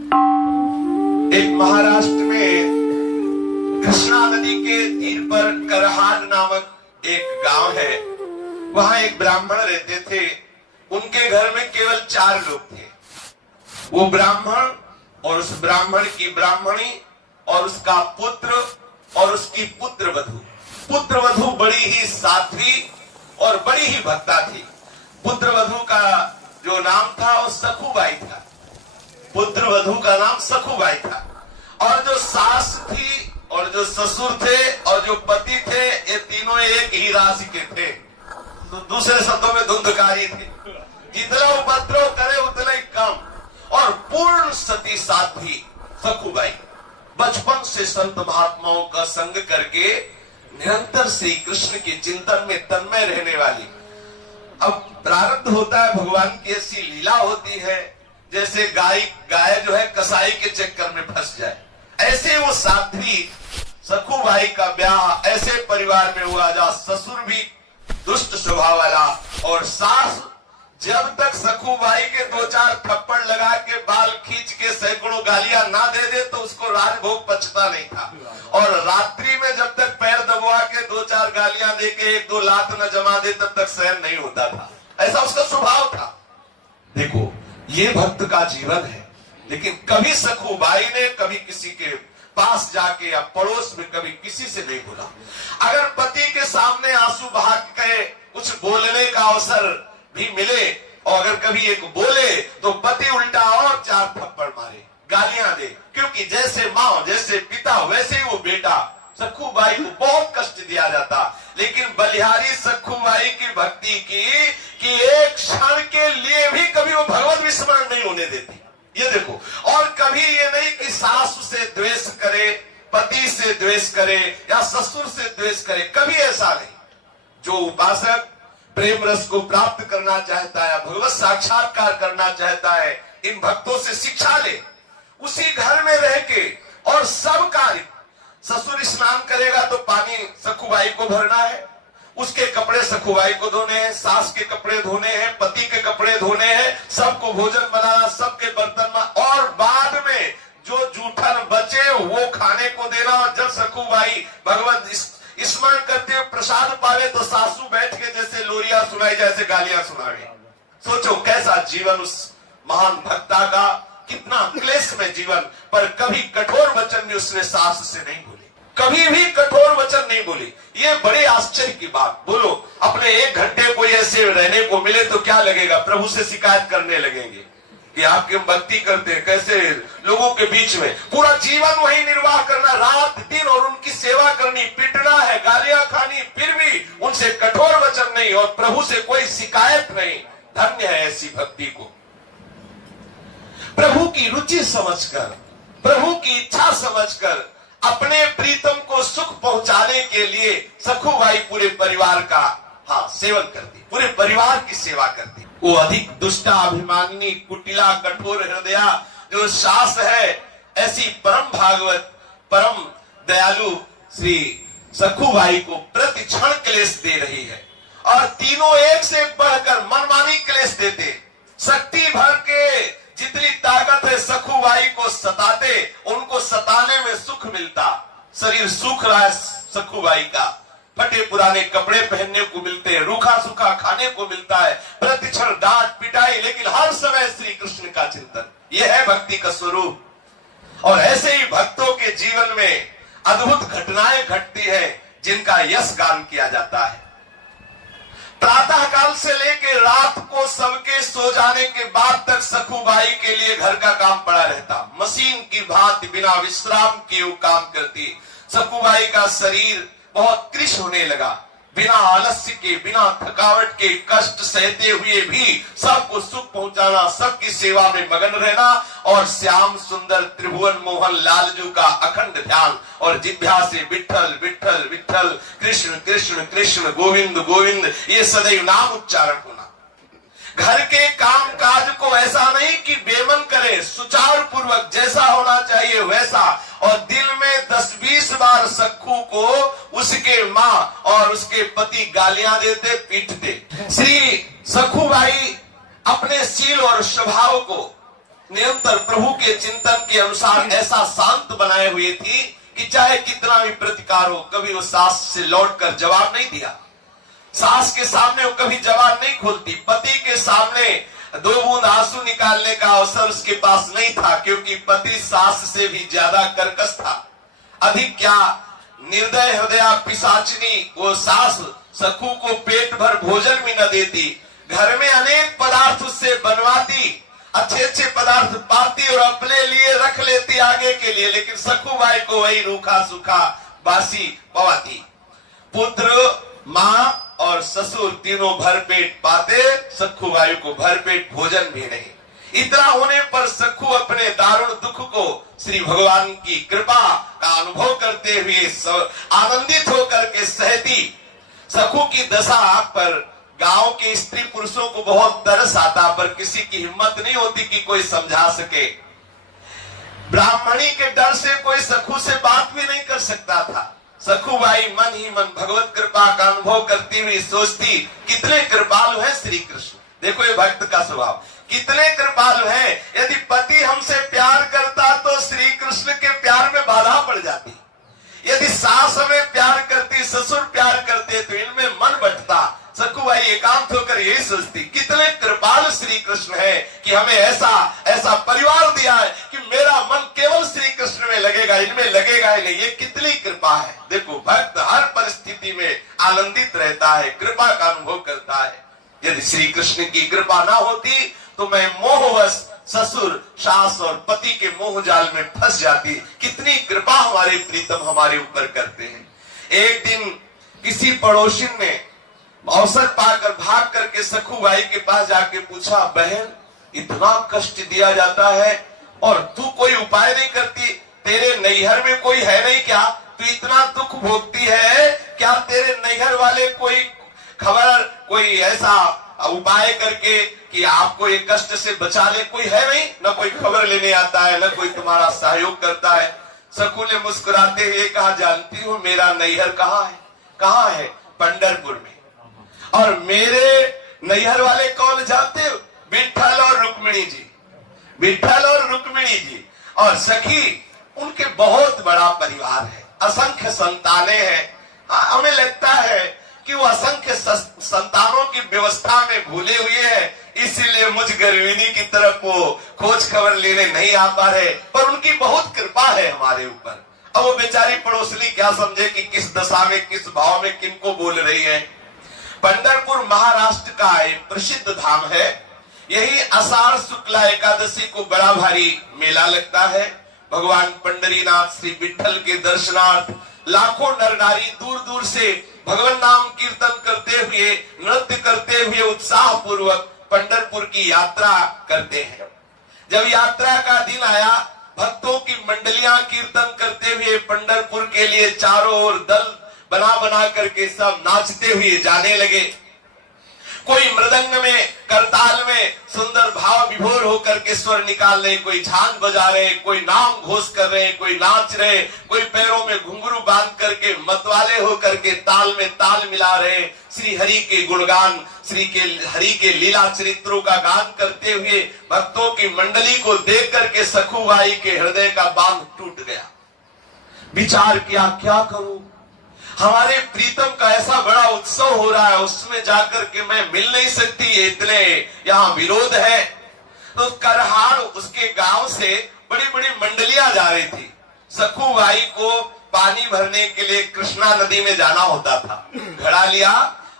एक महाराष्ट्र में कृष्णा नदी के तीर पर करहान नामक एक गांव है। वहां एक ब्राह्मण रहते थे। उनके घर में केवल 4 लोग थे। वो ब्राह्मण और उस ब्राह्मण की ब्राह्मणी और उसका पुत्र और उसकी पुत्र वधू। पुत्र वधू बड़ी ही साध्वी और बड़ी ही भक्ता थी। पुत्र वधू का जो नाम था वो सखुबाई था। पुत्र वधू का नाम सखुबाई था। और जो सास थी और जो ससुर थे और जो पति थे, ये तीनों एक ही राशि के थे। तो दूसरे शब्दों में धुंधकारी थे। जितना उपद्रव करे उतना ही कम। और पूर्ण सती साध्वी सखुबाई बचपन से संत महात्माओं का संग करके निरंतर श्री कृष्ण के चिंतन में तन्मय रहने वाली। अब प्रारब्ध होता है, भगवान की ऐसी लीला होती है जैसे गाय जो है कसाई के चक्कर में फंस जाए, ऐसे वो साध्वी सखुबाई का ब्याह ऐसे परिवार में हुआ जहां ससुर भी दुष्ट स्वभाव वाला और सास जब तक सखुबाई के 2-4 थप्पड़ लगा के बाल खींच के सैकड़ों गालियां ना दे दे तो उसको राजभोग पचता नहीं था। और रात्रि में जब तक पैर दबवा के 2-4 गालियां दे के 1-2 लात न जमा दे तब तक सहन नहीं होता था। ऐसा उसका स्वभाव था। देखो, ये भक्त का जीवन है। लेकिन कभी सखुबाई ने कभी किसी के पास जाके या पड़ोस में कभी किसी से नहीं बोला। अगर पति के सामने आंसू बहा के कुछ बोलने का अवसर भी मिले और अगर कभी एक बोले तो पति उल्टा और 4 थप्पड़ मारे, गालियां दे। क्योंकि जैसे माँ जैसे पिता वैसे ही वो बेटा। सखुबाई को बहुत कष्ट दिया जाता। लेकिन बलिहारी सखुबाई की भक्ति की कि एक क्षण के लिए भी कभी वो भगवत विस्मरण नहीं होने देती। ये देखो, और कभी ये नहीं कि सास से द्वेष करे, पति से द्वेष करे या ससुर से द्वेष करे, कभी ऐसा नहीं। जो उपासक प्रेम रस को प्राप्त करना चाहता है, भगवत साक्षात्कार करना चाहता है, इन भक्तों से शिक्षा ले। उसी घर में रह के और सब कार्य, ससुर स्नान करेगा तो पानी सखुबाई को भरना है, उसके कपड़े सखुबाई को धोने हैं, सास के कपड़े धोने हैं, पति के कपड़े धोने हैं, सबको भोजन बनाना, सबके बर्तन में, और बाद में जो जूठन बचे वो खाने को देना। और जब सखुबाई भगवत स्मरण करते हुए प्रसाद पावे तो सासू बैठ के जैसे लोरिया सुनाई जैसे गालियां सुनावे। सोचो कैसा जीवन उस महान भक्ता का, कितना क्लेश में जीवन। पर कभी कठोर वचन भी उसने सास से नहीं बोले, कभी भी कठोर वचन नहीं बोली। ये बड़े आश्चर्य की बात। बोलो, अपने 1 घंटे कोई ऐसे रहने को मिले तो क्या लगेगा? प्रभु से शिकायत करने लगेंगे कि आप क्यों भक्ति करते हैं, कैसे लोगों के बीच में पूरा जीवन वही निर्वाह करना, रात दिन, और उनकी सेवा करनी, पिटना है, गालियां खानी, फिर भी उनसे कठोर वचन नहीं और प्रभु से कोई शिकायत नहीं। धन्य है ऐसी भक्ति को। प्रभु की रुचि समझकर, प्रभु की इच्छा समझकर अपने प्रीतम को सुख पहुंचाने के लिए सखुबाई पूरे परिवार का सेवन करती, पूरे परिवार की सेवा करती। वो अधिक दुष्टा अभिमानी कुटिला कठोर हृदया जो सास है, ऐसी परम भागवत परम दयालु श्री सखुबाई को प्रति क्षण क्लेश दे रही है। और तीनों एक से बढ़कर मनमानी क्लेश देते। शक्ति भर के जितनी ताकत है सखुबाई को सताते, उनको सताने में सुख मिलता। शरीर सूख रहा है सखुबाई का, फटे पुराने कपड़े पहनने को मिलते हैं, रूखा सूखा खाने को मिलता है, प्रतिक्षण डांट पिटाई, लेकिन हर समय श्री कृष्ण का चिंतन। यह है भक्ति का स्वरूप। और ऐसे ही भक्तों के जीवन में अद्भुत घटनाएं घटती है जिनका यश गान किया जाता है। प्रातः काल से लेकर रात को सबके सो जाने के बाद तक सखुबाई के लिए घर का काम पड़ा रहता। मशीन की भांति बिना विश्राम किए वो काम करती। सखुबाई का शरीर बहुत कृश होने लगा। बिना आलस्य के, बिना थकावट के, कष्ट सहते हुए भी सबको सुख पहुंचाना, सबकी सेवा में मगन रहना और श्याम सुंदर त्रिभुवन मोहन लालजू का अखंड ध्यान और जिह्वा से विठ्ठल विठ्ठल विठ्ठल, कृष्ण कृष्ण कृष्ण, गोविंद गोविंद, ये सदैव नाम उच्चारण होना। घर के काम काज को ऐसा नहीं कि बेमन करे, सुचारू पूर्वक जैसा होना चाहिए वैसा। और दिन में 10-20 बार सखू को उसके माँ और उसके पति गालियां देते, पीटते। श्री सखुबाई अपने शील और स्वभाव को निरंतर प्रभु के चिंतन के अनुसार ऐसा शांत बनाए हुए थी कि चाहे कितना भी प्रतिकार हो, कभी वो सास से लौटकर जवाब नहीं दिया। सास के सामने वो कभी जवाब नहीं खोलती। पति के सामने 2 बूंद आंसू निकालने का अवसर उसके पास नहीं था, क्योंकि पति सास से भी ज्यादा कर्कश था। अधिक क्या, निर्दय हृदया पिशाचिनी वो सास सखू को पेट भर भोजन भी न देती। घर में अनेक पदार्थ उससे बनवाती, अच्छे अच्छे पदार्थ पाती और अपने लिए रख लेती आगे के लिए, लेकिन सखू भाई को वही रूखा सूखा बासी पवाती। पुत्र, माँ और ससुर तीनों भरपेट पाते, सखू भाई को भरपेट भोजन भी नहीं। इतना होने पर सखू अपने दारुण दुख को श्री भगवान की कृपा का अनुभव करते हुए आनंदित होकर के सहती। सखू की दशा पर गांव के स्त्री पुरुषों को बहुत तरस आता, पर किसी की हिम्मत नहीं होती कि कोई समझा सके। ब्राह्मणी के डर से कोई सखू से बात भी नहीं कर सकता था। सखू भाई मन ही मन भगवत कृपा का अनुभव करती हुई सोचती, कितने कृपालु हैं श्री कृष्ण। देखो ये भक्त का स्वभाव, कितने कृपालु हैं। यदि पति हमसे प्यार करता तो श्री कृष्ण के प्यार में बाधा पड़ जाती। यदि सास हमें प्यार करती, ससुर प्यार करते, तो इनमें मन बंटता। सखू भाई एकांत होकर यही सोचती, कितने कृपालु श्री कृष्ण है कि हमें ऐसा परिवार दिया है कि मेरा मन केवल श्री कृष्ण में लगेगा, इनमें लगेगा ही नहीं। ये कितनी कृपा है। देखो भक्त हर परिस्थिति में आनंदित रहता है, कृपा का अनुभव करता है। यदि श्री कृष्ण की कृपा ना होती तो मैं मोहवश ससुर, सास और पति के मोह जाल में फंस जाती। कितनी कृपा हमारे प्रीतम हमारे ऊपर करते हैं। एक दिन किसी पड़ोसिन ने अवसर पाकर भाग करके सखू भाई के पास जाके पूछा, बहन इतना कष्ट दिया जाता है और तू कोई उपाय नहीं करती? तेरे नैहर में कोई है नहीं क्या? तू इतना दुख भोगती है, क्या तेरे नैहर वाले कोई खबर, कोई ऐसा उपाय करके कि आपको ये कष्ट से बचा ले? कोई है नहीं, न कोई खबर लेने आता है, न कोई तुम्हारा सहयोग करता है। सखू ने मुस्कुराते हुए कहा, जानती हूँ मेरा नैहर कहाँ है? कहाँ है? पंढरपुर में। और मेरे नैहर वाले कौन जानते हो? विठल और रुक्मिणी जी। विठल और रुक्मिणी जी और सखी, उनके बहुत बड़ा परिवार है, असंख्य संतानें हैं। हमें लगता है कि वो असंख्य संतानों की व्यवस्था में भूले हुए हैं, इसीलिए मुझ गर्विणी की तरफ वो खोज खबर लेने नहीं आ पा रहे, पर उनकी बहुत कृपा है हमारे ऊपर। अब वो बेचारी पड़ोसनी क्या समझे कि किस दशा में, किस भाव में किनको बोल रही है। पंढरपुर महाराष्ट्र का एक प्रसिद्ध धाम है। यही आषाढ़ शुक्ला एकादशी को बड़ा भारी मेला लगता है। भगवान पंढरीनाथ श्री विठल के दर्शनार्थ लाखों नर नारी दूर दूर से भगवान नाम कीर्तन करते हुए, नृत्य करते हुए उत्साह पूर्वक पंढरपुर की यात्रा करते हैं। जब यात्रा का दिन आया, भक्तों की मंडलियां कीर्तन करते हुए पंढरपुर के लिए चारों ओर दल बना बना करके सब नाचते हुए जाने लगे। कोई मृदंग में, करताल में सुंदर भाव विभोर होकर के स्वर निकाल रहे, कोई झांझ बजा रहे, कोई नाम घोष कर रहे, कोई नाच रहे, कोई पैरों में घुंघरू बांध करके मतवाले होकर के ताल में ताल मिला रहे, श्री हरि के गुणगान, हरि के लीला चरित्रों का गान करते हुए भक्तों की मंडली को देख करके सखू भाई के हृदय का बांध टूट गया। विचार किया, क्या करूं, हमारे प्रीतम का ऐसा बड़ा उत्सव हो रहा है, उसमें जाकर के मैं मिल नहीं सकती, इतने यहाँ विरोध है। तो करहार उसके गांव से बड़ी बड़ी मंडलियां जा रही थी। सखू भाई को पानी भरने के लिए कृष्णा नदी में जाना होता था। घड़ा लिया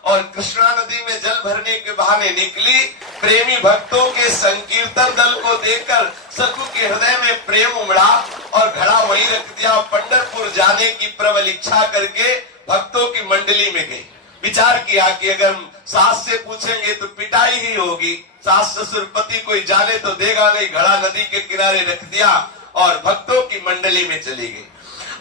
और कृष्णा नदी में जल भरने के बहाने निकली। प्रेमी भक्तों के संकीर्तन दल को देखकर सखू के हृदय में प्रेम उमड़ा और घड़ा वहीं रख दिया। पंढरपुर जाने की प्रबल इच्छा करके भक्तों की मंडली में गई। विचार किया कि अगर सास से पूछेंगे तो पिटाई ही होगी, सास ससुर पति कोई जाने तो देगा नहीं। घड़ा नदी के किनारे रख दिया और भक्तों की मंडली में चली गई।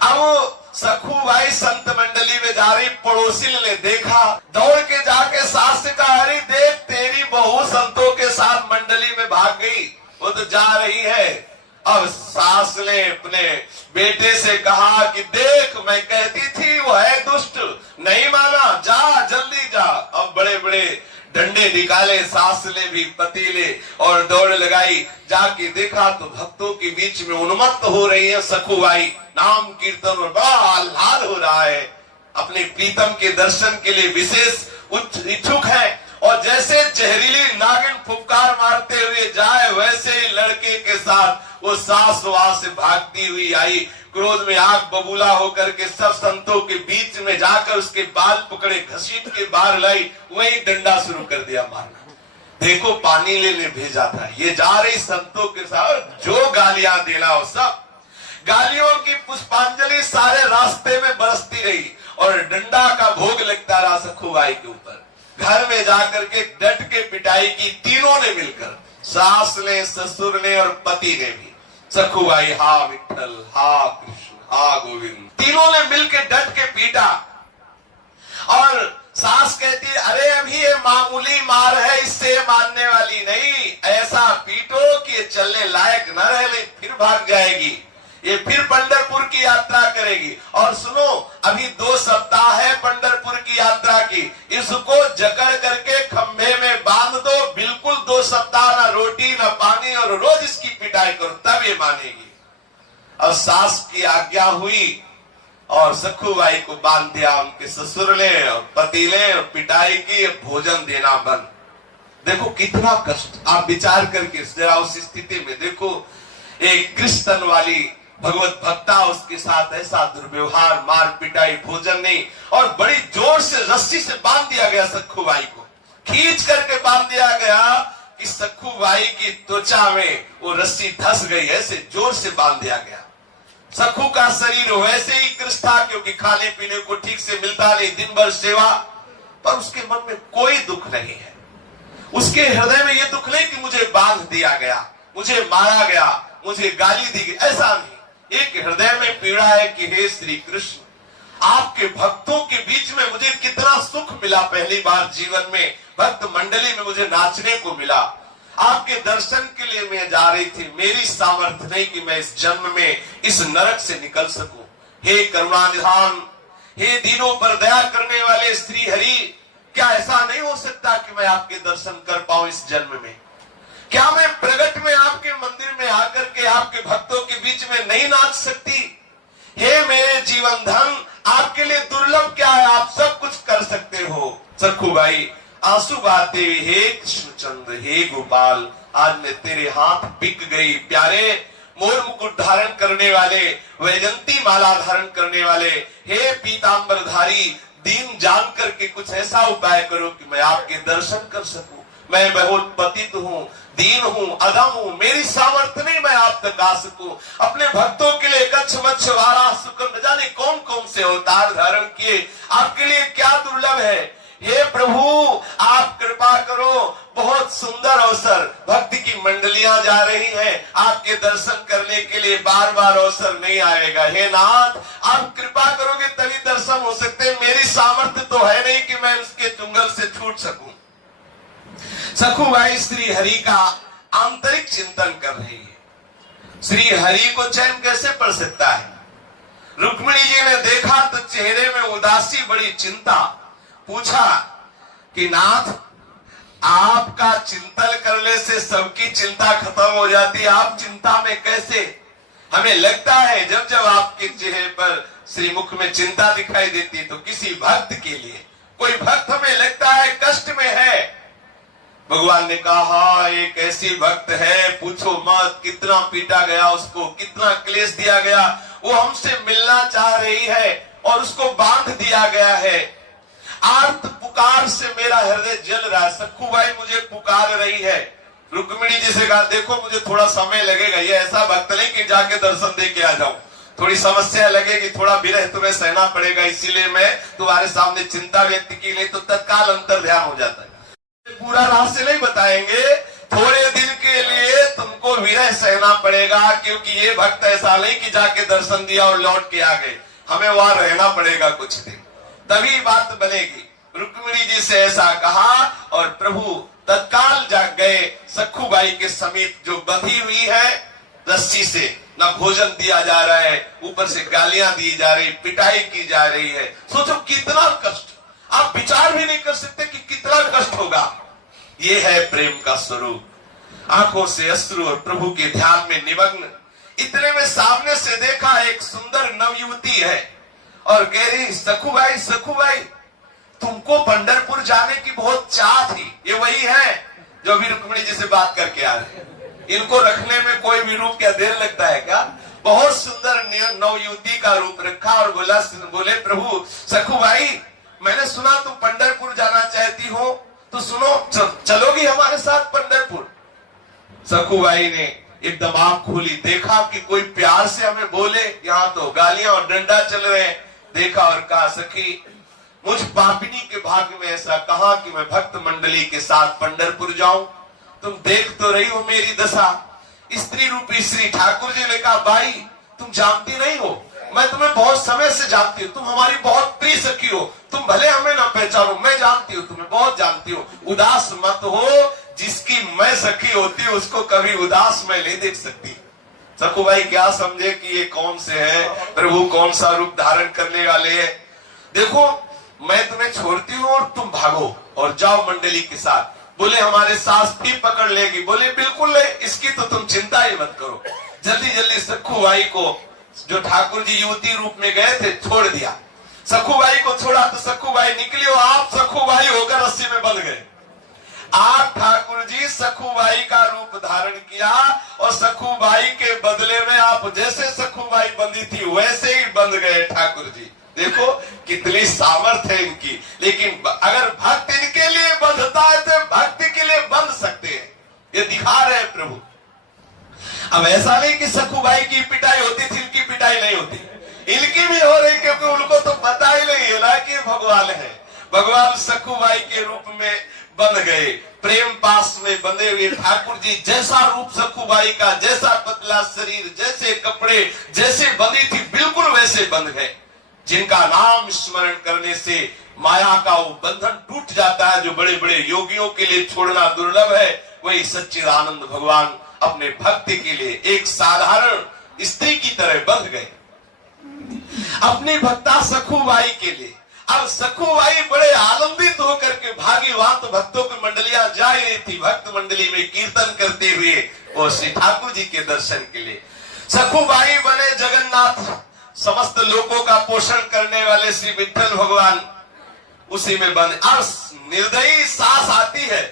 अब सखू भाई संत मंडली में जा रही, पड़ोसी ने देखा, दौड़ के जाके सास से कहा, अरे देख तेरी बहू संतों के साथ मंडली में भाग गई, वो तो जा रही है। अब सास ने अपने बेटे से कहा कि देख मैं कहती थी वो है दुष्ट, नहीं माना, जा जल्दी जा। अब बड़े बड़े डंडे निकाले, सास ले भी पतीले और दौड़ लगाई। जाके देखा तो भक्तों के बीच में उन्मत्त हो रही है सखुबाई, नाम कीर्तन और बड़ा आह्लाद हो रहा है। अपने प्रीतम के दर्शन के लिए विशेष इच्छुक है और जैसे जहरीली नागिन फुफकार मारते हुए जाए वैसे ही लड़के के साथ वो सास वहां से भागती हुई आई। क्रोध में आग बबूला होकर के सब संतों के बीच में जाकर उसके बाल पकड़े, घसीट के बाहर लाई, वही डंडा शुरू कर दिया मारना। देखो पानी लेने भेजा था, ये जा रही संतों के साथ, जो गालियां देना हो सब गालियों की पुष्पांजलि सारे रास्ते में बरसती रही और डंडा का भोग लगता रहा सखुबाई के ऊपर। घर में जाकर के डट के पिटाई की तीनों ने मिलकर, सास ने, ससुर ने और पति ने भी। सखुबाई हा विठ्ठल, हा कृष्ण, हा गोविंद, तीनों ने मिलकर डट के पीटा। और सास कहती अरे अभी ये मामूली मार है, इससे मानने वाली नहीं, ऐसा पीटो कि ये चलने लायक न रहे, नहीं फिर भाग जाएगी, ये फिर पंढरपुर की यात्रा करेगी। और सुनो अभी 2 सप्ताह है पंढरपुर की यात्रा की, इसको जकड़ करके खंभे में बांध दो, बिल्कुल 2 सप्ताह ना रोटी ना पानी और रोज इसकी पिटाई करो, तब ये मानेगी। और सास की आज्ञा हुई और सखुबाई को बांध दिया उनके ससुर ने और पति ने, और पिटाई की, भोजन देना बंद। देखो कितना कष्ट, आप विचार करके जरा उस स्थिति में देखो, एक कृष्ण वाली भगवत भक्ता, उसके साथ ऐसा दुर्व्यवहार, मार पिटाई, भोजन नहीं, और बड़ी जोर से रस्सी से बांध दिया गया सखुबाई को, खींच करके बांध दिया गया कि सखुबाई की त्वचा में वो रस्सी धस गई, ऐसे जोर से बांध दिया गया। सखु का शरीर वैसे ही कृष्ण था क्योंकि खाने पीने को ठीक से मिलता नहीं, दिन भर सेवा, पर उसके मन में कोई दुख नहीं है। उसके हृदय में ये दुख नहीं कि मुझे बांध दिया गया, मुझे मारा गया, मुझे गाली दी गई, ऐसा नहीं। एक हृदय में पीड़ा है कि हे श्री कृष्ण, आपके भक्तों के बीच में मुझे कितना सुख मिला, पहली बार जीवन में भक्त मंडली में मुझे नाचने को मिला, आपके दर्शन के लिए मैं जा रही थी, मेरी सामर्थ्य नहीं कि मैं इस जन्म में इस नरक से निकल सकूं। हे करुणानिधान, हे दीनों पर दया करने वाले श्री हरि, क्या ऐसा नहीं हो सकता कि मैं आपके दर्शन कर पाऊं इस जन्म में? क्या मैं प्रगट में आपके मंदिर में आकर के आपके भक्तों के बीच में नहीं नाच सकती? हे मेरे जीवन धन, आपके लिए दुर्लभ क्या है, आप सब कुछ कर सकते हो। सखुबाई आंसू बहाते, हे कृष्णचंद्र, हे गोपाल, आज मैं तेरे हाथ बिक गई। प्यारे मोर मुकुट धारण करने वाले, वैजंती माला धारण करने वाले, हे पीतांबरधारी, दीन जान करके कुछ ऐसा उपाय करो कि मैं आपके दर्शन कर सकूं। मैं बहुत पतित हूँ, दीन हूँ, अधम हूँ, मेरी सामर्थ्य नहीं मैं आप तक आ सकूं। अपने भक्तों के लिए कच्छ मच्छ वारा सुकन न जाने कौन कौन से अवतार धारण किए, आपके लिए क्या दुर्लभ है। हे प्रभु आप कृपा करो, बहुत सुंदर अवसर, भक्ति की मंडलियां जा रही हैं, आपके दर्शन करने के लिए बार बार अवसर नहीं आएगा। हे नाथ आप कृपा करोगे तभी दर्शन हो सकते, मेरी सामर्थ्य तो है नहीं कि मैं उसके चुंगल से छूट सकूं। सखुबाई श्री हरि का आंतरिक चिंतन कर रही है। श्री हरि को चैन कैसे पड़ सकता है? रुक्मिणी जी ने देखा तो चेहरे में उदासी, बड़ी चिंता। पूछा कि नाथ आपका चिंतन करने से सबकी चिंता खत्म हो जाती है, आप चिंता में कैसे? हमें लगता है जब जब आपके चेहरे पर श्रीमुख में चिंता दिखाई देती तो किसी भक्त के लिए, कोई भक्त हमें लगता है कष्ट में है। भगवान ने कहा एक ऐसी भक्त है, पूछो मत, कितना पीटा गया उसको, कितना क्लेश दिया गया, वो हमसे मिलना चाह रही है और उसको बांध दिया गया है। आर्त पुकार से मेरा हृदय जल रहा है, सखुबाई मुझे पुकार रही है। रुक्मिणी जी से कहा देखो मुझे थोड़ा समय लगेगा, ये ऐसा भक्त नहीं कि जाके दर्शन दे के आ जाऊं, थोड़ी समस्या लगेगी, थोड़ा विरह तुम्हें सहना पड़ेगा, इसीलिए मैं तुम्हारे सामने चिंता व्यक्त की, नहीं तो तत्काल अंतर ध्यान हो जाता है। पूरा रहस्य नहीं बताएंगे, थोड़े दिन के लिए तुमको विरह सहना पड़ेगा, क्योंकि ये भक्त ऐसा नहीं कि जाके दर्शन दिया और लौट के आ गए, हमें वहां रहना पड़ेगा कुछ दिन, तभी बात बनेगी। रुक्मिणी जी से ऐसा कहा और प्रभु तत्काल जाग गए। सखुबाई के समीप जो बंधी हुई है रस्सी से, न भोजन दिया जा रहा है, ऊपर से गालियां दी जा रही, पिटाई की जा रही है। सोचो कितना कष्ट, आप विचार भी नहीं कर सकते कि कितना कष्ट होगा। ये है प्रेम का स्वरूप। आंखों से अश्रु और प्रभु के ध्यान में निमग्न। इतने में सामने से देखा एक सुंदर नवयुवती है और कह रही, सखू भाई तुमको पंढरपुर जाने की बहुत चाह थी। ये वही है जो अभी रुक्मिणी जी से बात करके आ रहे हैं। इनको रखने में कोई भी रूप क्या देर लगता है क्या? बहुत सुंदर नवयुवती का रूप रखा और बोले प्रभु सखू भाई, मैंने सुना तुम पंढरपुर जाना चाहती हो, तो सुनो चलोगी हमारे साथ पंढरपुर? सखूबाई ने एकदम आंख खोली, देखा कि कोई प्यार से हमें बोले, यहाँ तो गालियां और डंडा चल रहे हैं। देखा और कहा, सखी मुझ पापिनी के भाग्य में ऐसा कहा कि मैं भक्त मंडली के साथ पंढरपुर जाऊं। तुम देख तो रही हो मेरी दशा। स्त्री रूपी श्री ठाकुर जी ने कहा, भाई तुम जानती नहीं हो, मैं तुम्हें बहुत समय से जानती हूँ, तुम हमारी बहुत प्रिय सखी हो। तुम भले हमें ना पहचानो, मैं जानती हूँ, तुम्हें बहुत जानती हूँ। उदास मत हो, जिसकी मैं सखी होती हूँ उसको कभी उदास मैं नहीं देख सकती। सखू भाई क्या समझे कि ये कौन से है, प्रभु कौन सा रूप धारण करने वाले हैं। देखो मैं तुम्हें छोड़ती हूँ और तुम भागो और जाओ मंडली के साथ। बोले हमारे सास भी पकड़ लेगी। बोले बिल्कुल ले, इसकी तो तुम चिंता ही मत करो। जल्दी जल्दी सखू भाई को, जो ठाकुर जी युवती रूप में गए थे, छोड़ दिया। सखू भाई को छोड़ा तो सखू भाई निकले और आप सखू भाई होकर रस्सी में बंध गए। आप ठाकुर जी सखू भाई का रूप धारण किया और सखू भाई के बदले में आप जैसे सखू भाई बंधी थी वैसे ही बंध गए ठाकुर जी। देखो कितनी सामर्थ्य है इनकी। लेकिन अगर भक्त इनके लिए बंधता है तो भक्ति के लिए बंध सकते हैं, ये दिखा रहे हैं प्रभु। अब ऐसा नहीं कि सखू भाई की पिटाई होती थी, इनकी पिटाई नहीं होती। इनकी भी हो रही, क्योंकि उनको तो पता ही नहीं है ना कि भगवान है। भगवान सखू भाई के रूप में बंध गए, प्रेम पास में बंधे हुए ठाकुर जी। जैसा रूप सखू भाई का, जैसा पतला शरीर, जैसे कपड़े, जैसे बंधी थी बिल्कुल वैसे बंध गए। जिनका नाम स्मरण करने से माया का वो बंधन टूट जाता है, जो बड़े बड़े योगियों के लिए छोड़ना दुर्लभ है, वही सच्चिदानंद भगवान अपने भक्ति के लिए एक साधारण स्त्री की तरह बंध गए अपनी भक्ता सखूबाई के लिए। अब सखूबाई बड़े आनंदित होकर के भागी, वहां तो भक्तों की मंडलियां जा रही थी, भक्त मंडली में कीर्तन करते हुए वो श्री ठाकुर जी के दर्शन के लिए। सखूबाई बने जगन्नाथ, समस्त लोगों का पोषण करने वाले श्री विठ्ठल भगवान उसी में बंद। अब निर्दयी सास आती है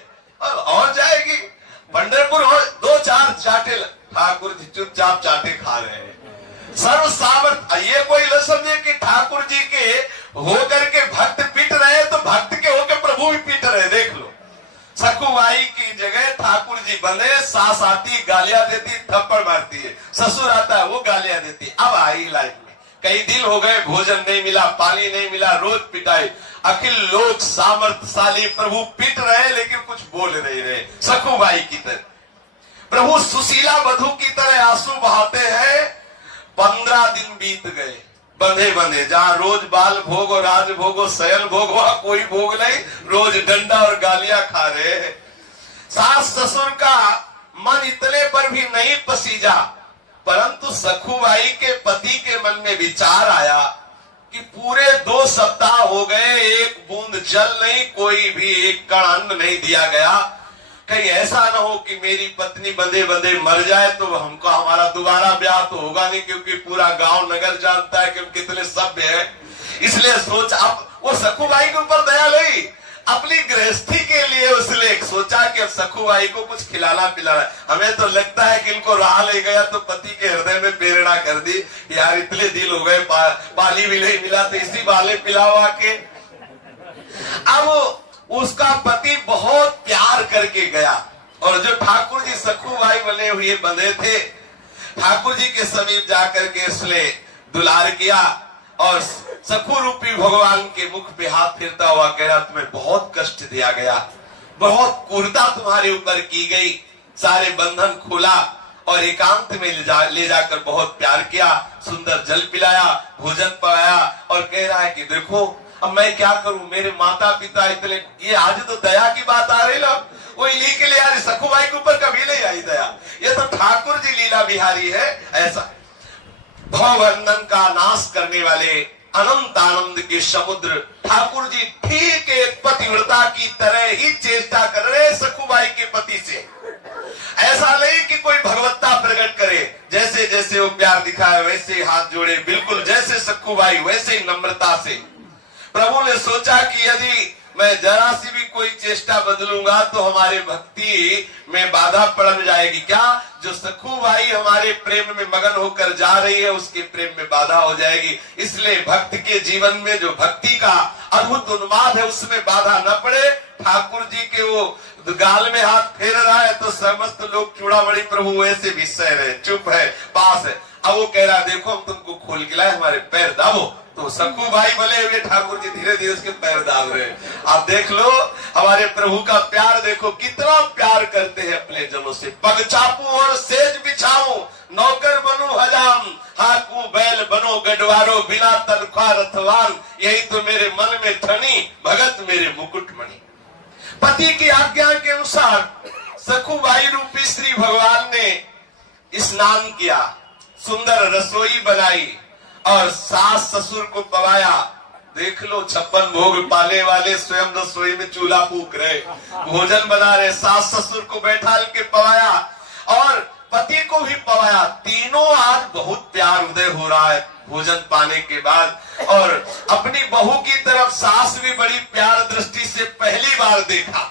और जाएगी पंढरपुर, और 2-4 चाटे ठाकुर जी चुपचाप चाटे खा रहे हैं। सर्व सामर्थ, ये कोई न समझे कि ठाकुर जी के होकर के भक्त पीट रहे, तो भक्त के होकर प्रभु भी पीट रहे। देख लो, सखूबाई की जगह ठाकुर जी बने, सास आती गालियां देती, थप्पड़ मारती है, ससुर आता है वो गालियां देती। अब आई लाइफ में कई दिन हो गए, भोजन नहीं मिला, पानी नहीं मिला, रोज पिटाई। अखिल लोक सामर्थशाली प्रभु पीट रहे लेकिन कुछ बोल नहीं रहे। सखूबाई की तरह प्रभु सुशीला वधू की तरह आंसू बहाते हैं। 15 दिन बीत गए बंधे बंधे, जहां रोज बाल भोग और राज भोग और शयन भोग, वहां कोई भोग नहीं, रोज डंडा और गालियां खा रहे हैं। सास ससुर का मन इतने पर भी नहीं पसीजा, परंतु सखूबाई के पति के मन में विचार आया कि पूरे 2 सप्ताह हो गए, एक बूंद जल नहीं, कोई भी एक कण अन्न नहीं दिया गया। कहीं ऐसा न हो कि मेरी पत्नी बंधे बंधे मर जाए तो हमको हमारा दोबारा ब्याह तो होगा नहीं, क्योंकि पूरा गांव नगर जानता है कि हम कितने सभ्य हैं। इसलिए सोच, अब वो सखूबाई के ऊपर दया नहीं, अपनी गृहस्थी के लिए उसने सोचा कि सखूबाई को कुछ खिलाना पिलाना। हमें तो लगता है कि इनको रहा ले गया तो पति के हृदय में प्रेरणा कर दी, यार इतने दिन हो गए, पानी भी नहीं मिला तो इसी बाले पिलाओ आके। अब उसका पति बहुत प्यार करके गया और जो ठाकुर जी सखूबाई बने हुए बंधे थे, ठाकुर जी के समीप जाकर के उसने दुलार किया और सखू रूपी भगवान के मुख पे हाथ फिरता हुआ कह रहा, तुम्हें बहुत कष्ट दिया गया, बहुत क्रूरता तुम्हारे ऊपर की गई, सारे बंधन खोला और एकांत में ले जाकर बहुत प्यार किया, सुंदर जल पिलाया, भोजन पाया और कह रहा है कि देखो अब मैं क्या करूं, मेरे माता पिता इतने, ये आज तो दया की बात आ रही ना, वो इन्हीं के लिए यार सखूबाई के ऊपर कभी नहीं आई दया, ये तो ठाकुर जी लीला बिहारी है। ऐसा भवबंधन का नाश करने वाले, अनंत आनंद के समुद्र। ठाकुर जी ठीक एक पतिव्रता की तरह ही चेष्टा कर रहे सखुबाई के पति से। ऐसा नहीं कि कोई भगवत्ता प्रकट करे, जैसे जैसे वो प्यार दिखाए वैसे हाथ जोड़े, बिल्कुल जैसे सखुबाई वैसे ही नम्रता से। प्रभु ने सोचा कि यदि मैं जरा सी भी कोई चेष्टा बदलूंगा तो हमारे भक्ति में बाधा पड़ जाएगी। क्या जो सखुबाई हमारे प्रेम में मगन होकर जा रही है उसके प्रेम में बाधा हो जाएगी। इसलिए भक्त के जीवन में जो भक्ति का अद्भुत उन्माद है उसमें बाधा न पड़े। ठाकुर जी के वो गाल में हाथ फेर रहा है तो समस्त लोग चूड़ामणि प्रभु ऐसे भी सह रहे, चुप है, पास है। अब वो कह रहा देखो हम तुमको खोल के लाए, हमारे पैर दाबो। तो सखुबाई बोले हुए ठाकुर जी धीरे धीरे उसके पैर दाब रहे। आप देख लो हमारे प्रभु का प्यार, देखो कितना प्यार करते हैं अपने जनों से। पग चापू और सेज बिछाऊं, नौकर बनूं हजाम, हाकू बैल बनो गडवारो, बिना तनख्वाह रथवान, यही तो मेरे मन में ठनी, भगत मेरे मुकुटमणि। पति की आज्ञा के अनुसार सखुबाई रूपी श्री भगवान ने स्नान किया, सुंदर रसोई बनाई और सास ससुर को पवाया। देख लो 56 भोग पाले वाले स्वयं रसोई में चूल्हा फूक रहे, भोजन बना रहे, सास ससुर को बैठा के पवाया और पति को भी पवाया। तीनों आज बहुत प्यार उदय हो रहा है भोजन पाने के बाद। और अपनी बहू की तरफ सास भी बड़ी प्यार दृष्टि से पहली बार देखा,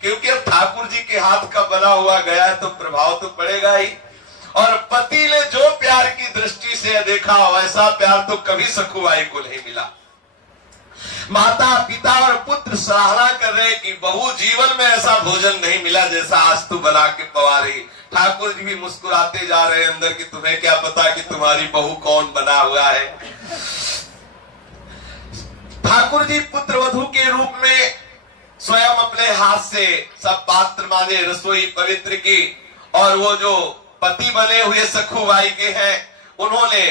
क्योंकि अब ठाकुर जी के हाथ का बना हुआ गया है तो प्रभाव तो पड़ेगा ही। और पति ने जो प्यार की दृष्टि से देखा वैसा प्यार तो कभी सखुबाई को नहीं मिला। माता पिता और पुत्र सराहना कर रहे कि बहू जीवन में ऐसा भोजन नहीं मिला जैसा आज तू बना के पवा रही। ठाकुर जी भी मुस्कुराते जा रहे हैं अंदर कि तुम्हें क्या पता कि तुम्हारी बहू कौन बना हुआ है। ठाकुर जी पुत्र वधू के रूप में स्वयं अपने हाथ से सब पात्र माने, रसोई पवित्र की। और वो जो पति बने हुए सखुबाई के हैं उन्होंने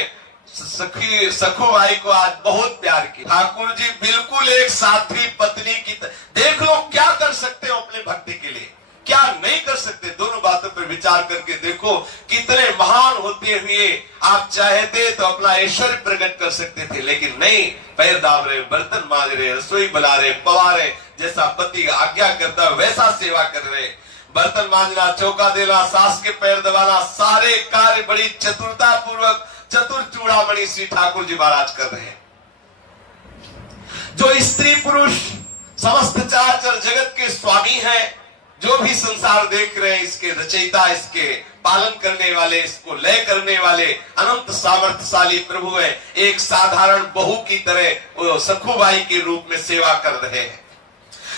सखुबाई को आज बहुत प्यार किया। ठाकुर जी बिल्कुल एक साध्वी पत्नी की देख लो क्या कर सकते हो अपने भक्ति के लिए, क्या नहीं कर सकते। दोनों बातों पर विचार करके देखो कितने महान होते हुए आप चाहते तो अपना ऐश्वर्य प्रकट कर सकते थे, लेकिन नहीं, पैर दाब रहे, बर्तन मांज रहे, रसोई बना रहे, पवा रहे, जैसा पति आज्ञा करता वैसा सेवा कर रहे। बर्तन मांजना, चौका देना, सास के पैर दबाना, सारे कार्य बड़ी चतुरता पूर्वक चतुर चूड़ामणि श्री ठाकुर जी महाराज कर रहे हैं। जो स्त्री पुरुष समस्त चराचर जगत के स्वामी हैं, जो भी संसार देख रहे हैं इसके रचयिता, इसके पालन करने वाले, इसको लय करने वाले अनंत सामर्थ्यशाली प्रभु है। एक साधारण बहू की तरह वो सखुबाई के रूप में सेवा कर रहे हैं।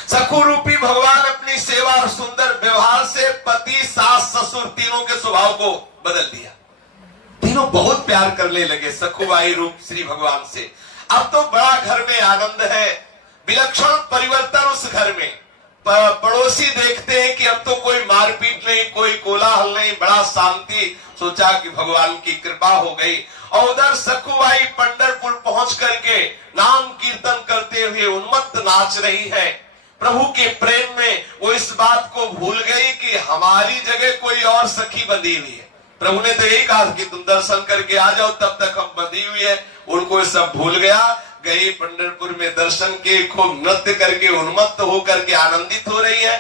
सखु रूपी भगवान अपनी सेवा और सुंदर व्यवहार से पति सास ससुर तीनों के स्वभाव को बदल दिया। तीनों बहुत प्यार करने लगे सखुबाई रूप श्री भगवान से। अब तो बड़ा घर में आनंद है, विलक्षण परिवर्तन उस घर में। पड़ोसी देखते हैं कि अब तो कोई मारपीट नहीं, कोई कोलाहल नहीं, बड़ा शांति। सोचा कि भगवान की कृपा हो गई। और उधर सखुबाई पंढरपुर पहुंच करके नाम कीर्तन करते हुए उन्मत्त नाच रही है प्रभु के प्रेम में। वो इस बात को भूल गई कि हमारी जगह कोई और सखी बंधी हुई है। प्रभु ने तो यही कहा कि तुम दर्शन करके आ जाओ, तब तक हम बंधी हुई है। उनको सब भूल गया। गई पंढरपुर में दर्शन के, खूब नृत्य करके उन्मत्त होकर के आनंदित हो रही है।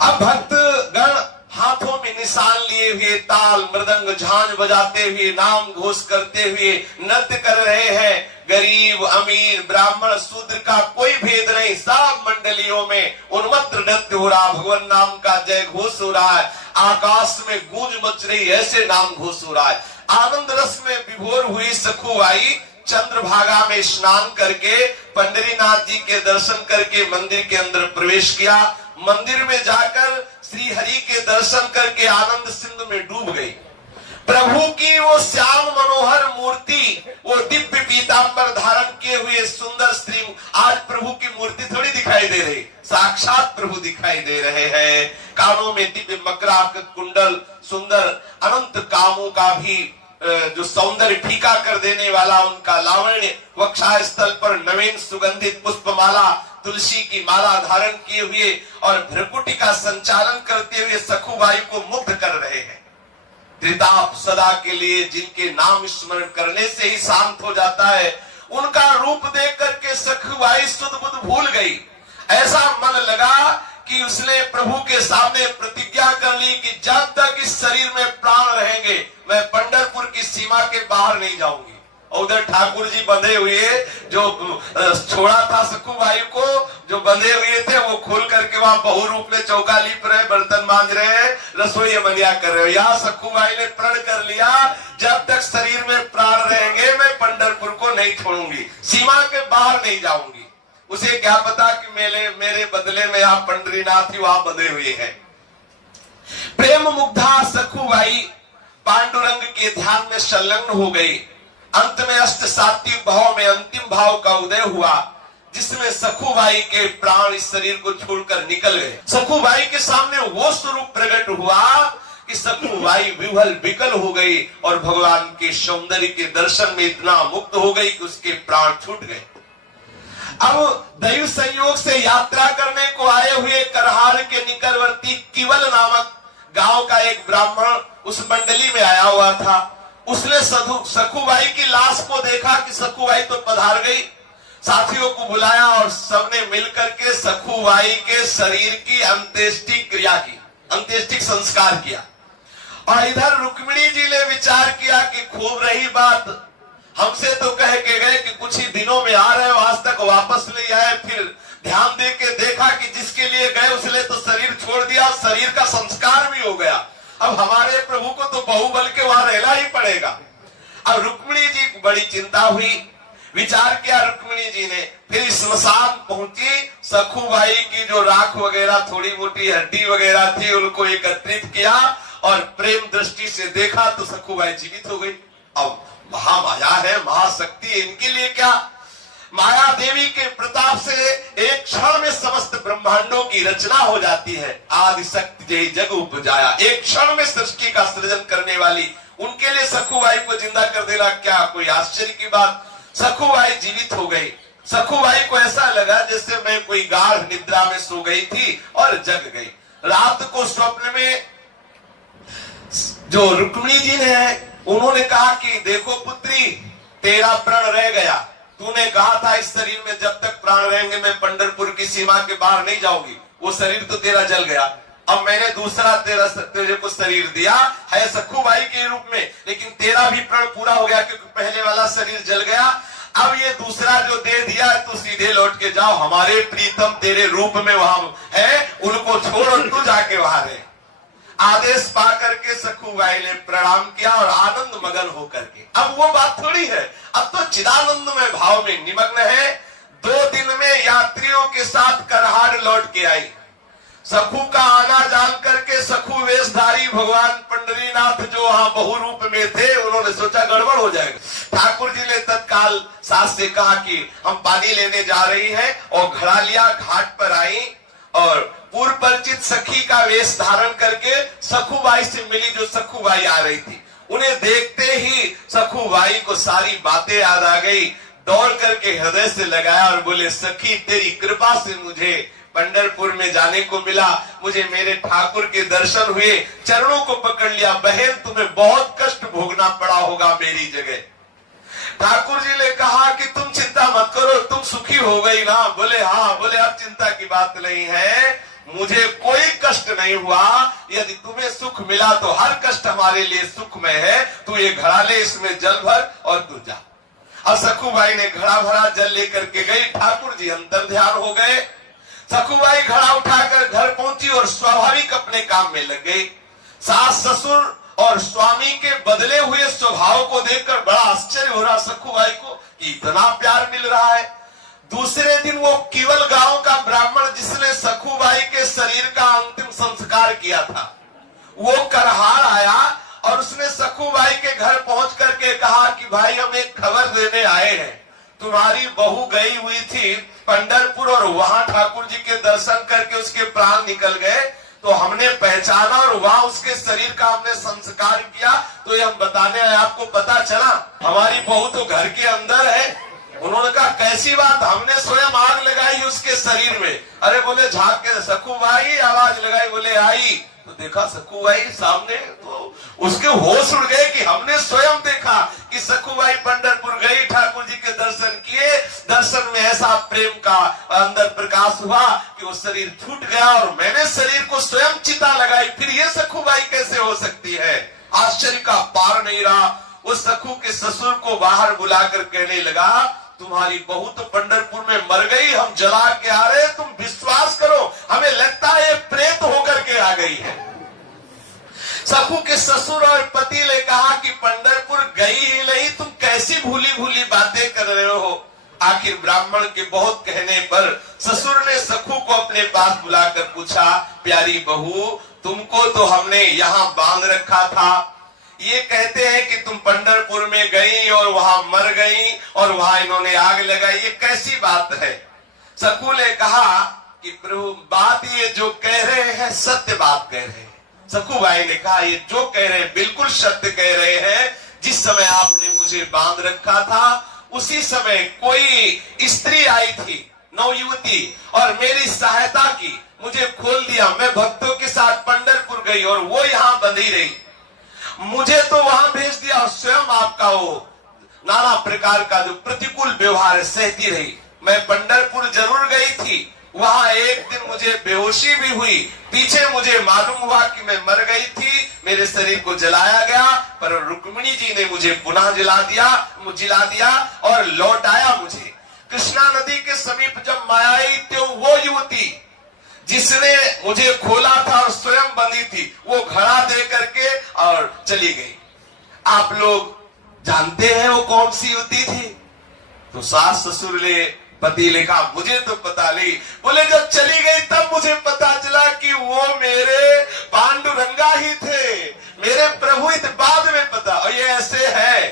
अब भक्त गण हाथों में निशान लिए हुए ताल मृदंग झांझ बजाते हुए नाम घोष करते हुए नृत्य कर रहे हैं। गरीब अमीर ब्राह्मण शूद्र का कोई भेद नहीं, सब मंडलियों में उन्मत्त नृत्य हो रहा, भगवान नाम का जय घोष हो रहा है, आकाश में गूंज मच रही ऐसे नाम घोष हो रहा है। आनंद रस में विभोर हुई सखुबाई चंद्रभागा में स्नान करके पंढरीनाथ जी के दर्शन करके मंदिर के अंदर प्रवेश किया। मंदिर में जाकर श्री हरि के दर्शन करके आनंद सिंधु में डूब गई। प्रभु की वो श्याम मनोहर मूर्ति, वो दिव्य पीतांबर धारण किए हुए सुंदर श्री, आज प्रभु की मूर्ति थोड़ी दिखाई दे रही, साक्षात प्रभु दिखाई दे रहे हैं। कानों में दिव्य मकराक कुंडल, सुंदर अनंत कामों का भी जो सौंदर्य फीका कर देने वाला उनका लावण्य, वक्षा स्थल पर नवीन सुगंधित पुष्पमाला, तुलसी की माला धारण किए हुए और भ्रकुटी का संचालन करते हुए सखुबाई को मुग्ध कर रहे हैं। त्रिताप सदा के लिए जिनके नाम स्मरण करने से ही शांत हो जाता है, उनका रूप देख करके सखुबाई सुध बुध भूल गई। ऐसा मन लगा कि उसने प्रभु के सामने प्रतिज्ञा कर ली कि जब तक इस शरीर में प्राण रहेंगे मैं पंढरपुर की सीमा के बाहर नहीं जाऊंगी। उधर ठाकुर जी बंधे हुए, जो छोड़ा था सखुबाई को, जो बंधे हुए थे, वो खोल करके वहां बहु रूप में चौका लीप रहे, बर्तन मांज रहे, रसोई मनिया कर रहे। यहाँ सखुबाई ने प्रण कर लिया, जब तक शरीर में प्राण रहेंगे मैं पंढरपुर को नहीं छोड़ूंगी, सीमा के बाहर नहीं जाऊंगी। उसे क्या पता कि मेरे बदले में आप पंडरीनाथ ही वहां बंधे हुए हैं। प्रेम मुग्धा सखुबाई पांडुरंग के ध्यान में संलग्न हो गई। अंत में अष्ट सात्विक भाव में अंतिम भाव का उदय हुआ, जिसमें सखुबाई के प्राण इस शरीर को छोड़कर निकल गए। सखुबाई के सामने वो स्वरूप प्रकट हुआ कि सखुबाई विह्वल विकल हो गई और भगवान के सौंदर्य के दर्शन में इतना मुक्त हो गई कि उसके प्राण छूट गए। अब दैव संयोग से यात्रा करने को आए हुए करहार के निकटवर्ती किवल नामक गांव का एक ब्राह्मण उस मंडली में आया हुआ था। उसने सखुबाई की लाश को देखा कि सखुबाई तो पधार गई, साथियों को बुलाया और सबने मिलकर के सखुबाई के शरीर की अंत्येष्टि क्रिया की, अंत्येष्टि संस्कार किया। और इधर रुक्मिणी जी ने विचार किया कि खूब रही बात, हमसे तो कह के गए कि कुछ ही दिनों में आ रहे हो, आज तक वापस नहीं आए। फिर ध्यान दे के देखा कि जिसके लिए गए उसने तो शरीर छोड़ दिया, शरीर का संस्कार भी हो गया। अब हमारे प्रभु को तो बहुबल के वहां रहना ही पड़ेगा। अब रुक्मिणी जी को बड़ी चिंता हुई, विचार किया रुक्मिणी जी ने, फिर स्मशान पहुंची, सखुबाई की जो राख वगैरह थोड़ी मोटी हड्डी वगैरह थी उनको एकत्रित किया और प्रेम दृष्टि से देखा तो सखुबाई जीवित हो गई। अब महामाया है, महाशक्ति है, इनके लिए क्या, माया देवी के प्रताप से एक क्षण में समस्त ब्रह्मांडों की रचना हो जाती है। आदि शक्ति जय जग उपजाया, एक क्षण में सृष्टि का सृजन करने वाली, उनके लिए सखुबाई को जिंदा कर देना क्या कोई आश्चर्य की बात। सखुबाई जीवित हो गई। सखुबाई को ऐसा लगा जैसे मैं कोई गाढ़ निद्रा में सो गई थी और जग गई। रात को स्वप्न में जो रुक्मिणी जी ने, उन्होंने कहा कि देखो पुत्री, तेरा प्राण रह गया, तूने कहा था इस शरीर में जब तक प्राण रहेंगे मैं पंढरपुर की सीमा के बाहर नहीं जाऊंगी, वो शरीर तो तेरा जल गया। अब मैंने दूसरा तेरे को शरीर दिया है सखुबाई के रूप में, लेकिन तेरा भी प्राण पूरा हो गया क्योंकि पहले वाला शरीर जल गया। अब ये दूसरा जो दे दिया तू सीधे लौट के जाओ, हमारे प्रीतम तेरे रूप में वहां है, उनको छोड़ और तू जाके वहां रहे। आदेश पा करके सखुबाई ने प्रणाम किया और आनंद मगन होकर के, अब वो बात थोड़ी है, अब तो चिदानंद में भाव में निमग्न है। 2 दिन में यात्रियों के साथ करहार लौट के आई। सखु का आना जान करके सखु वेशधारी भगवान पंडरीनाथ जो वहां बहु रूप में थे, उन्होंने सोचा गड़बड़ हो जाएगा। ठाकुर जी ने तत्काल सास से कहा कि हम पानी लेने जा रही हैं, और घड़ा लिया, घाट पर आई और पूर्व परिचित सखी का वेश धारण करके सखुबाई से मिली, जो सखुबाई आ रही थी। उन्हें देखते ही सखुबाई को सारी बातें याद आ गई, दौड़ करके हृदय से लगाया और बोले, सखी तेरी कृपा से मुझे पंढरपुर में जाने को मिला, मुझे मेरे ठाकुर के दर्शन हुए, चरणों को पकड़ लिया। बहन तुम्हें बहुत कष्ट भोगना पड़ा होगा मेरी जगह। ठाकुर जी ने कहा कि तुम चिंता मत करो, तुम सुखी हो गई ना। बोले हाँ। बोले अब चिंता की बात नहीं है, मुझे कोई कष्ट नहीं हुआ, यदि तुम्हें सुख मिला तो हर कष्ट हमारे लिए सुखमय है। तू ये घड़ा ले, इसमें जल भर और तू जा। अब सखुबाई ने घड़ा भरा, जल लेकर के गई। ठाकुर जी अंतर ध्यान हो गए। सखुबाई घड़ा उठाकर घर पहुंची और स्वाभाविक अपने काम में लग गई। सास ससुर और स्वामी के बदले हुए स्वभाव को देखकर बड़ा आश्चर्य हो रहा सखुबाई को कि इतना प्यार मिल रहा है। दूसरे दिन वो केवल गांव का ब्राह्मण जिसने सखुबाई के शरीर का अंतिम संस्कार किया था, वो करहार आया और उसने सखुबाई के घर पहुंच करके कहा कि भाई हम एक खबर देने आए हैं, तुम्हारी बहू गई हुई थी पंढरपुर और वहां ठाकुर जी के दर्शन करके उसके प्राण निकल गए, तो हमने पहचाना और वहां उसके शरीर का हमने संस्कार किया, तो ये हम बताने आए। आपको पता चला हमारी बहू तो घर के अंदर है। उन्होंने कहा कैसी बात, हमने स्वयं आग लगाई उसके शरीर में। अरे बोले झांक के सखुबाई आवाज लगाई, बोले आई तो देखा सखुबाई सामने, तो उसके होश उड़ गए कि हमने स्वयं देखा कि सखुबाई पंढरपुर गई, ठाकुर जी के दर्शन किए, दर्शन में ऐसा प्रेम का अंदर प्रकाश हुआ कि वो शरीर छूट गया और मैंने शरीर को स्वयं चिता लगाई। फिर ये सखुबाई कैसे हो सकती है? आश्चर्य का पार नहीं रहा। उस सखु के ससुर को बाहर बुलाकर कहने लगा, तुम्हारी बहू तो पंढरपुर में मर गई, हम जला के आ रहे, तुम विश्वास करो, हमें लगता है ये प्रेत होकर के आ गई है। सखु के ससुर और पति ने कहा कि पंढरपुर गई ही नहीं, तुम कैसी भूली भूली बातें कर रहे हो। आखिर ब्राह्मण के बहुत कहने पर ससुर ने सखु को अपने पास बुलाकर पूछा, प्यारी बहू, तुमको तो हमने यहाँ बांध रखा था, ये कहते हैं कि तुम पंढरपुर में गई और वहां मर गई और वहां इन्होंने आग लगाई, ये कैसी बात है? सखु ने कहा कि प्रभु, बात ये जो कह रहे हैं सत्य बात कह रहे हैं। सखुबाई ने कहा, ये जो कह रहे हैं बिल्कुल सत्य कह रहे हैं। जिस समय आपने मुझे बांध रखा था उसी समय कोई स्त्री आई थी, नवयुवती, और मेरी सहायता की, मुझे खोल दिया। मैं भक्तों के साथ पंढरपुर गई और वो यहाँ बंधी रही, मुझे तो वहां भेज दिया और स्वयं आपका वो नाना प्रकार का जो प्रतिकूल व्यवहार सहती रही। मैं पंढरपुर जरूर गई थी, वहां एक दिन मुझे बेहोशी भी हुई, पीछे मुझे मालूम हुआ कि मैं मर गई थी, मेरे शरीर को जलाया गया, पर रुक्मिणी जी ने मुझे पुनः जिला दिया और लौटाया मुझे। कृष्णा नदी के समीप जब मैं आई तो वो युवती जिसने मुझे खोला था और स्वयं बंधी थी, वो घड़ा दे करके और चली गई। आप लोग जानते हैं वो कौन सी युवती थी? तो सास ससुर ने, पति ने कहा, मुझे तो पता नहीं। बोले, जब चली गई तब मुझे पता चला कि वो मेरे पांडुरंगा ही थे, मेरे प्रभु ही थे। बाद में पता, और ये ऐसे है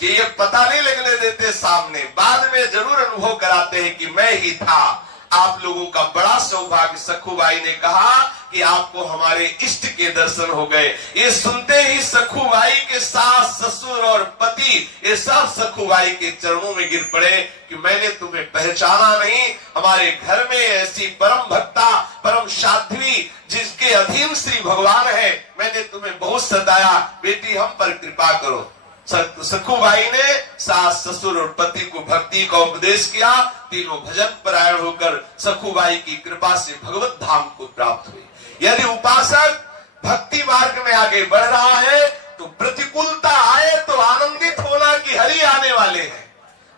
कि ये पता नहीं लगने देते सामने, बाद में जरूर अनुभव कराते हैं कि मैं ही था। आप लोगों का बड़ा सौभाग्य। सखुबाई ने कहा कि आपको हमारे इष्ट के दर्शन हो गए। ये सुनते ही सखुबाई के सास, ससुर और पति ये सब सखुबाई के चरणों में गिर पड़े कि मैंने तुम्हें पहचाना नहीं, हमारे घर में ऐसी परम भक्ता, परम साध्वी जिसके अधीन श्री भगवान है, मैंने तुम्हें बहुत सताया, बेटी हम पर कृपा करो। सखुबाई ने सास, ससुर और पति को भक्ति का उपदेश किया। तीनों भजन परायण होकर सखुबाई की कृपा से भगवत धाम को प्राप्त हुए। यदि उपासक भक्ति मार्ग में आगे बढ़ रहा है तो प्रतिकूलता आए तो आनंदित होना कि हरि आने वाले हैं।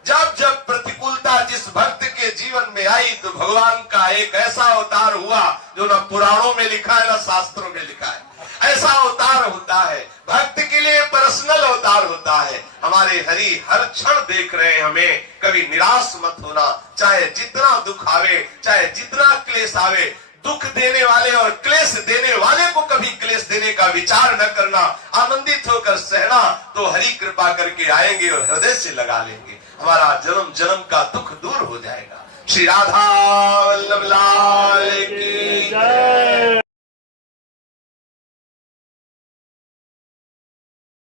जब जब प्रतिकूलता जिस भक्त के जीवन में आई तो भगवान का एक ऐसा अवतार हुआ जो न पुराणों में लिखा है न शास्त्रों में लिखा है। ऐसा अवतार होता है, भक्त के लिए पर्सनल अवतार होता है। हमारे हरि हर क्षण देख रहे हैं हमें। कभी निराश मत होना, चाहे जितना दुख आवे, चाहे जितना क्लेश आवे। दुख देने वाले और क्लेश देने वाले को कभी क्लेश देने का विचार न करना, आनंदित होकर सहना, तो हरि कृपा करके आएंगे और हृदय से लगा लेंगे। हमारा जन्म जन्म का दुख दूर हो जाएगा। श्री राधा वल्लभ